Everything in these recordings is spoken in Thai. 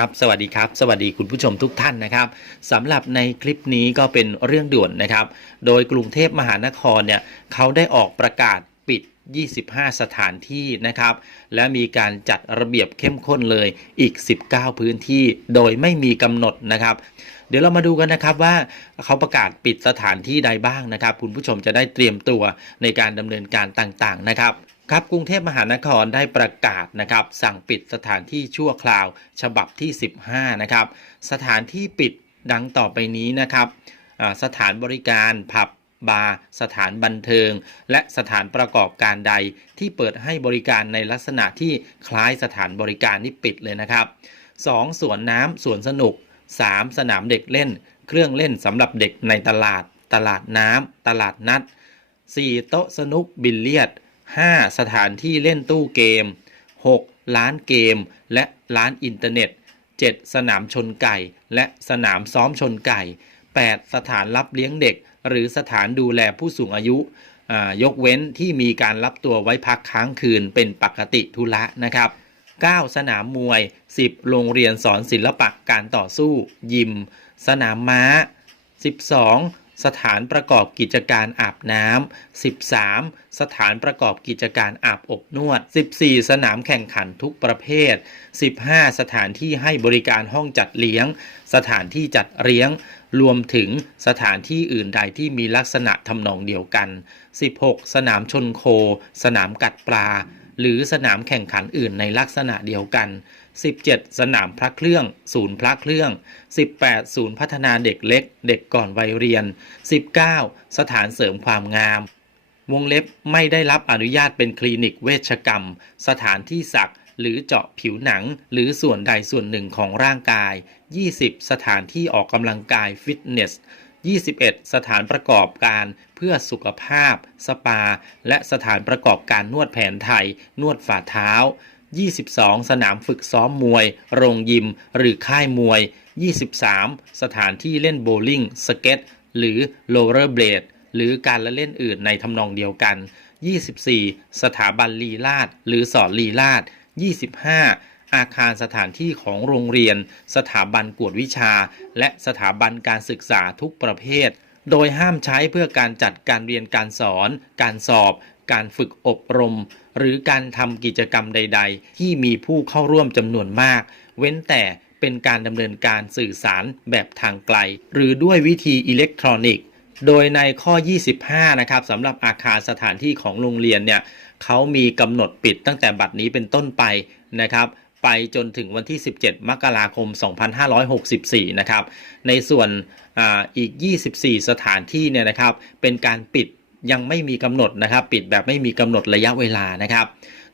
ครับสวัสดีครับ สวัสดีคุณผู้ชมทุกท่านนะครับสำหรับในคลิปนี้ก็เป็นเรื่องด่วนนะครับ โดยกรุงเทพมหานครเนี่ยเขาได้ออกประกาศปิด 25 สถานที่นะครับ และมีการจัดระเบียบเข้มข้นเลยอีก 19 พื้นที่โดยไม่มีกำหนดนะครับ เดี๋ยวเรามาดูกันนะครับว่าเขาประกาศปิดสถานที่ใดบ้างนะครับ คุณผู้ชมจะได้เตรียมตัวในการดำเนินการต่างๆนะครับ ครับกรุงเทพมหานครได้ประกาศนะครับสั่งปิดสถานที่ชั่วคราวฉบับที่ 15 นะครับ สถานที่ปิดดังต่อไปนี้นะครับสถานบริการผับบาร์สถานบันเทิง และสถานประกอบการใดที่เปิดให้บริการในลักษณะที่คล้ายสถานบริการนี่ปิดเลยนะครับ 2. สวนน้ำสวนสนุก 3. สนามเด็กเล่น เครื่องเล่นสำหรับเด็กในตลาด ตลาดน้ำตลาดนัด 4. โต๊ะสนุกบิลเลียด 5. สถานที่เล่นตู้เกม 6. ร้านเกม และร้านอินเทอร์เน็ต 7. สนามชนไก่ และสนามซ้อมชนไก่ 8. สถานรับเลี้ยงเด็ก หรือสถานดูแลผู้สูงอายุยกเว้นที่มีการรับตัวไว้พักค้างคืนเป็นปกติธุระนะครับ 9. สนามมวย 10. โรงเรียนสอนศิลปะการต่อสู้ ยิม สนามม้า 12. สถานประกอบกิจการอาบน้ำ 13. สถานประกอบกิจการอาบอบนวด 14. สนามแข่งขันทุกประเภท 15. สถานที่ให้บริการห้องจัดเลี้ยง สถานที่จัดเลี้ยง รวมถึงสถานที่อื่นใดที่มีลักษณะทำนองเดียวกัน 16. สนามชนโค สนามกัดปลา หรือสนามแข่งขันอื่นในลักษณะเดียวกัน 17 สนามพระเครื่องศูนย์พระเครื่อง 18 ศูนย์พัฒนาเด็กเล็ก เด็กก่อนวัยเรียน 19 สถานเสริมความงาม วงเล็บไม่ได้รับอนุญาตเป็นคลินิกเวชกรรม สถานที่สักหรือเจาะผิวหนัง หรือส่วนใดส่วนหนึ่งของร่างกาย 20 สถานที่ออกกำลังกายฟิตเนส 21 สถานประกอบการเพื่อสุขภาพ สปา และสถานประกอบการนวดแผนไทย นวดฝ่าเท้า 22 สนามฝึกซ้อมมวย โรงยิม หรือค่ายมวย 23 สถานที่เล่นโบว์ลิ่ง สเก็ต หรือโรลเลอร์เบลด หรือการละเล่นอื่นในทำนองเดียวกัน 24 สถาบันลีลาด หรือสอนลีลาด 25อาคารสถานที่ของโรงเรียน สถาบันกวดวิชา และสถาบันการศึกษาทุกประเภท โดยห้ามใช้เพื่อการจัดการเรียนการสอน การสอบ การฝึกอบรม หรือการทำกิจกรรมใด ๆ ที่มีผู้เข้าร่วมจำนวนมาก เว้นแต่เป็นการดำเนินการสื่อสารแบบทางไกล หรือด้วยวิธีอิเล็กทรอนิกส์ โดยในข้อ 25 นะครับสำหรับอาคารสถานที่ของโรงเรียนเนี่ยเขามีกำหนดปิดตั้งแต่บัดนี้เป็นต้นไปนะครับไปจนถึงวันที่ 17 มกราคม 2564 นะครับ ในส่วนออีก 24 สถานที่เนี่ยนะครับ เป็นการปิด ยังไม่มีกำหนดนะครับ ปิดแบบไม่มีกำหนดระยะเวลานะครับ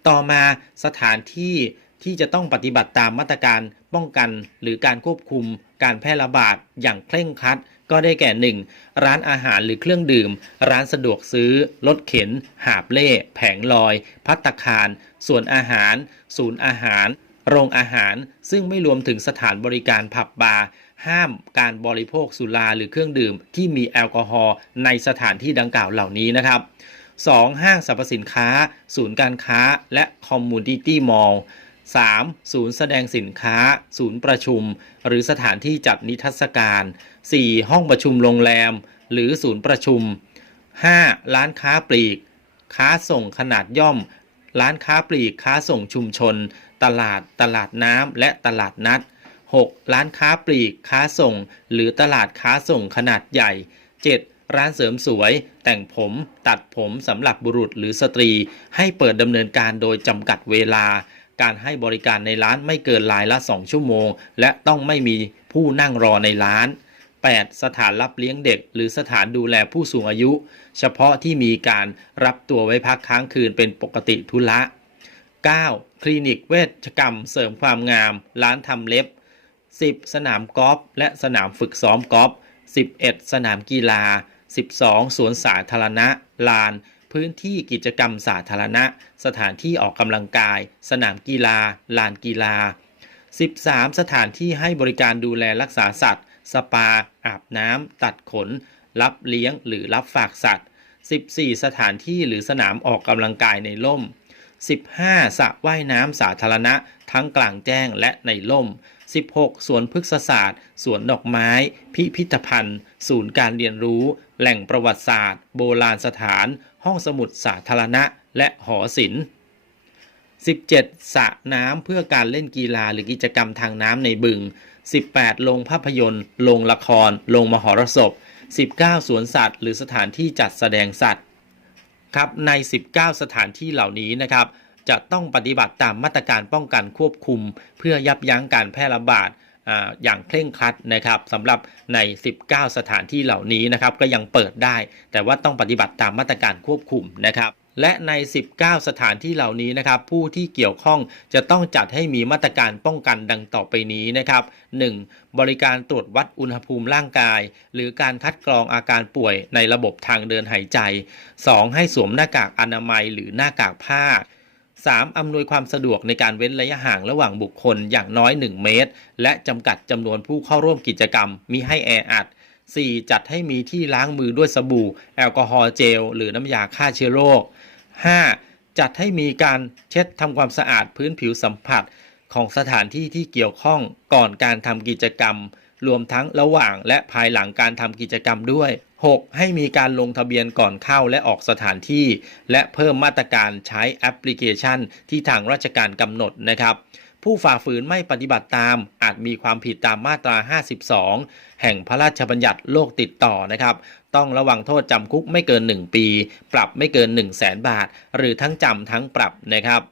ต่อมาสถานที่ที่จะต้องปฏิบัติตามมาตรการป้องกันหรือการควบคุมการแพร่ระบาดอย่างเคร่งครัด ก็ได้แก่ 1. ร้านอาหารหรือเครื่องดื่ม ร้านสะดวกซื้อ รถเข็น หาบเล่ แผงลอย พัตคาร ส่วนอาหาร ศูนย์อาหาร โรงอาหาร ซึ่งไม่รวมถึงสถานบริการผับบาร์ห้ามการบริโภคสุราหรือเครื่องดื่ม ที่มีแอลกอฮอล์ในสถานที่ดังกล่าวเหล่านี้นะครับ 2. ห้างสรรพสินค้า ศูนย์การค้า และคอมมูนิตี้มอลล์ 3. ศูนย์แสดงสินค้า ศูนย์ประชุม หรือสถานที่จัดนิทรรศการ 4. ห้องประชุมโรงแรม หรือศูนย์ประชุม 5. ร้านค้าปลีก ค้าส่งขนาดย่อม ร้านค้าปลีกค้าส่งชุมชน ตลาด ตลาดน้ำและตลาดนัด 6. ร้านค้าปลีกค้าส่ง หรือตลาดค้าส่งขนาดใหญ่ 7. ร้านเสริมสวย แต่งผมตัดผมสำหรับบุรุษหรือสตรี ให้เปิดดำเนินการโดยจำกัดเวลา การให้บริการในร้านไม่เกินรายละ 2 ชั่วโมง และต้องไม่มีผู้นั่งรอในร้าน 8. สถานรับเลี้ยงเด็ก หรือสถานดูแลผู้สูงอายุ เฉพาะที่มีการรับตัวไว้พักค้างคืนเป็นปกติธุระ 9. คลินิกเวชกรรมเสริมความงาม ร้านทำเล็บ 10. สนามกอล์ฟและสนามฝึกซ้อมกอล์ฟ 11. สนามกีฬา 12. สวนสาธารณะ ลาน พื้นที่กิจกรรมสาธารณะ สถานที่ออกกำลังกาย สนามกีฬา ลานกีฬา 13. สถานที่ให้บริการดูแลรักษาสัตว์ สปา อาบน้ำ ตัดขน รับเลี้ยง หรือรับฝากสัตว์ 14. สถานที่หรือสนามออกกำลังกายในร่ม 15. สระว่ายน้ำสาธารณะ ทั้งกลางแจ้งและในร่ม 16 สวนพฤกษศาสตร์ สวนดอกไม้ พิพิธภัณฑ์ ศูนย์การเรียนรู้ แหล่งประวัติศาสตร์ โบราณสถาน ห้องสมุดสาธารณะ และหอศิลป์ 17สระน้ำเพื่อการเล่นกีฬาหรือกิจกรรมทางน้ำในบึง 18 โรงภาพยนตร์ โรงละคร โรงมหรสพ 19 สวนสัตว์ หรือสถานที่จัดแสดงสัตว์ครับใน 19 สถานที่เหล่านี้นะครับ จะต้องปฏิบัติตามมาตรการป้องกันควบคุม เพื่อยับยั้งการแพร่ระบาดอย่างเคร่งครัดนะครับสำหรับใน 19 สถานที่เหล่านี้นะครับ ก็ยังเปิดได้ แต่ว่าต้องปฏิบัติตามมาตรการควบคุมนะครับ และใน 19 สถานที่เหล่านี้นะครับ ผู้ที่เกี่ยวข้องจะต้องจัดให้มีมาตรการป้องกันดังต่อไปนี้นะครับ 1. บริการตรวจวัดอุณหภูมิร่างกาย หรือการคัดกรองอาการป่วยในระบบทางเดินหายใจ 2. ให้สวมหน้ากากอนามัยหรือหน้ากากผ้า 3. อำนวยความสะดวกในการเว้นระยะห่างระหว่างบุคคลอย่างน้อย 1 เมตร และจำกัดจำนวนผู้เข้าร่วมกิจกรรมมิให้แออัด 4. จัดให้มีที่ล้างมือด้วยสบู่ แอลกอฮอล์เจล หรือน้ำยาฆ่าเชื้อโรค 5. จัดให้มีการเช็ดทำความสะอาดพื้นผิวสัมผัสของสถานที่ที่เกี่ยวข้องก่อนการทำกิจกรรม รวมทั้งระหว่างและภายหลังการทำกิจกรรมด้วย 6. ให้มีการลงทะเบียนก่อนเข้าและออกสถานที่ และเพิ่มมาตรการใช้แอปพลิเคชันที่ทางราชการกำหนดนะครับ ผู้ฝ่าฝืนไม่ปฏิบัติตาม อาจมีความผิดตามมาตรา 52 แห่งพระราชบัญญัติโรคติดต่อนะครับ ต้องระวังโทษจำคุกไม่เกิน 1 ปี ปรับไม่เกิน 1 0 0 0 0แสนบาท หรือทั้งจำทั้งปรับนะครับ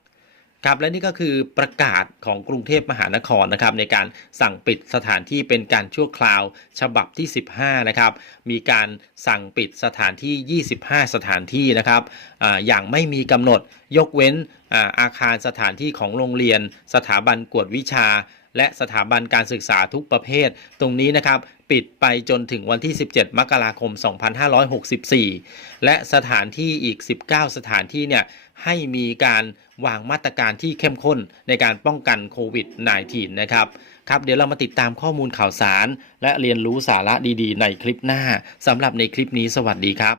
ครับและนี่ก็คือประกาศของกรุงเทพมหานครนะครับในการสั่งปิดสถานที่เป็นการชั่วคราวฉบับที่ 15 นะครับ มีการสั่งปิดสถานที่ 25 สถานที่นะครับออย่างไม่มีกำหนดยกเว้นออาคารสถานที่ของโรงเรียน สถาบันกวดวิชา และสถาบันการศึกษาทุกประเภทตรงนี้นะครับ ปิดไปจนถึงวันที่ 17 มกราคม 2564 และสถานที่อีก 19 สถานที่เนี่ยให้มีการวางมาตรการที่เข้มข้นในการป้องกันโควิด -19 นะครับครับเดี๋ยวเรามาติดตามข้อมูลข่าวสาร และเรียนรู้สาระดีๆ ในคลิปหน้าสำหรับในคลิปนี้สวัสดีครับ